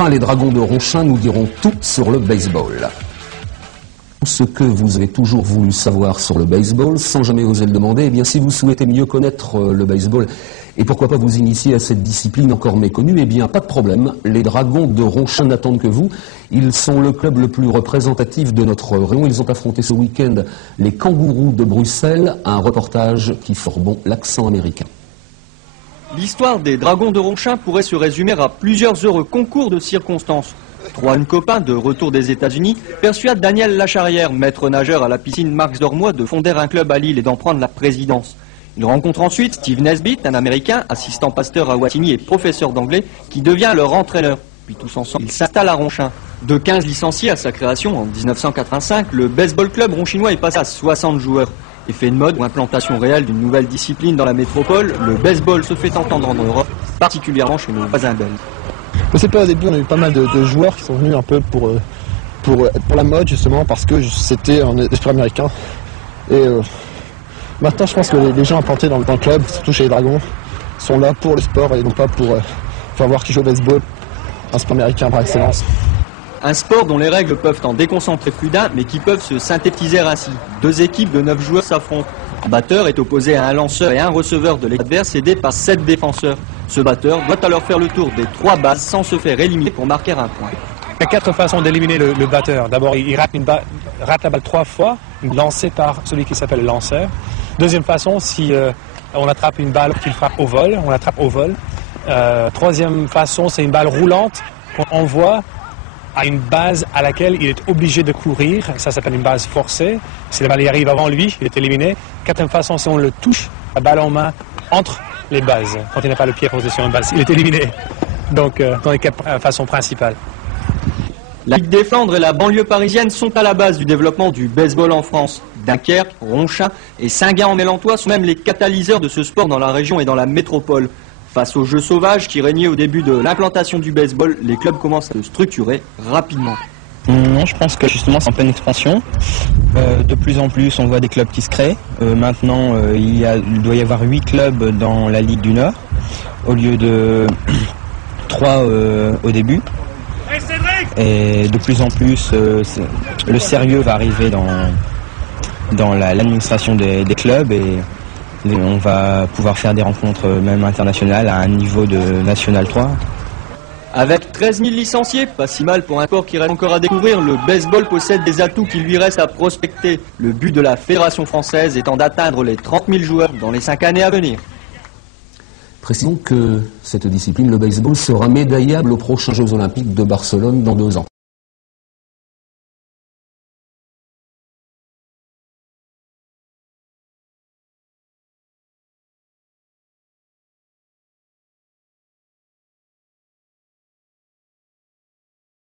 enfin, les Dragons de Ronchin nous diront tout sur le baseball. Ce que vous avez toujours voulu savoir sur le baseball, sans jamais oser le demander, eh bien, si vous souhaitez mieux connaître le baseball, et pourquoi pas vous initier à cette discipline encore méconnue, eh bien, pas de problème. Les Dragons de Ronchin n'attendent que vous. Ils sont le club le plus représentatif de notre région. Ils ont affronté ce week-end les Kangourous de Bruxelles. Un reportage qui forbon l'accent américain. L'histoire des Dragons de Ronchin pourrait se résumer à plusieurs heureux concours de circonstances. Trois jeunes copains de retour des États-Unis persuadent Daniel Lacharrière, maître nageur à la piscine Marx d'Ormois, de fonder un club à Lille et d'en prendre la présidence. Il rencontre ensuite Steve Nesbitt, un Américain, assistant pasteur à Wattignies et professeur d'anglais, qui devient leur entraîneur. Puis tous ensemble, ils s'installent à Ronchin. De 15 licenciés à sa création en 1985, le baseball club ronchinois est passé à 60 joueurs. Effet de mode ou implantation réelle d'une nouvelle discipline dans la métropole, le baseball se fait entendre en Europe, particulièrement chez nos voisins belges. Je sais pas, au début on a eu pas mal de joueurs qui sont venus un peu pour la mode justement parce que c'était un esprit américain. Et maintenant je pense que les gens implantés dans le club, surtout chez les Dragons, sont là pour le sport et non pas pour voir qui joue au baseball, un sport américain par excellence. Un sport dont les règles peuvent en déconcentrer plus d'un, mais qui peuvent se synthétiser ainsi. Deux équipes de 9 joueurs s'affrontent. Un batteur est opposé à un lanceur et un receveur de l'équipe adverse aidé par 7 défenseurs. Ce batteur doit alors faire le tour des 3 bases sans se faire éliminer pour marquer un point. Il y a 4 façons d'éliminer le batteur. D'abord, il rate la balle 3 fois, lancée par celui qui s'appelle le lanceur. Deuxième façon, si on attrape une balle qu'il frappe au vol, on l'attrape au vol. Troisième façon, c'est une balle roulante qu'on envoie à une base à laquelle il est obligé de courir. Ça s'appelle une base forcée. Si la balle y arrive avant lui, il est éliminé. Quatrième façon, si on le touche, la balle en main entre les bases. Quand il n'a pas le pied posé sur une base, il est éliminé. Donc, dans les 4 façons principales. La Ligue des Flandres et la banlieue parisienne sont à la base du développement du baseball en France. Dunkerque, Ronchin et Saint-Gain-en-Mélantois sont même les catalyseurs de ce sport dans la région et dans la métropole. Face aux jeux sauvages qui régnaient au début de l'implantation du baseball, les clubs commencent à se structurer rapidement. Non, je pense que justement c'est en pleine expansion. De plus en plus, on voit des clubs qui se créent. Maintenant, il doit y avoir 8 clubs dans la Ligue du Nord, au lieu de 3 au début. Et de plus en plus, le sérieux va arriver dans l'administration des clubs et on va pouvoir faire des rencontres même internationales à un niveau de National 3. Avec 13 000 licenciés, pas si mal pour un sport qui reste encore à découvrir, le baseball possède des atouts qui lui restent à prospecter. Le but de la Fédération française étant d'atteindre les 30 000 joueurs dans les 5 années à venir. Précisons que cette discipline, le baseball, sera médaillable aux prochains Jeux Olympiques de Barcelone dans 2 ans.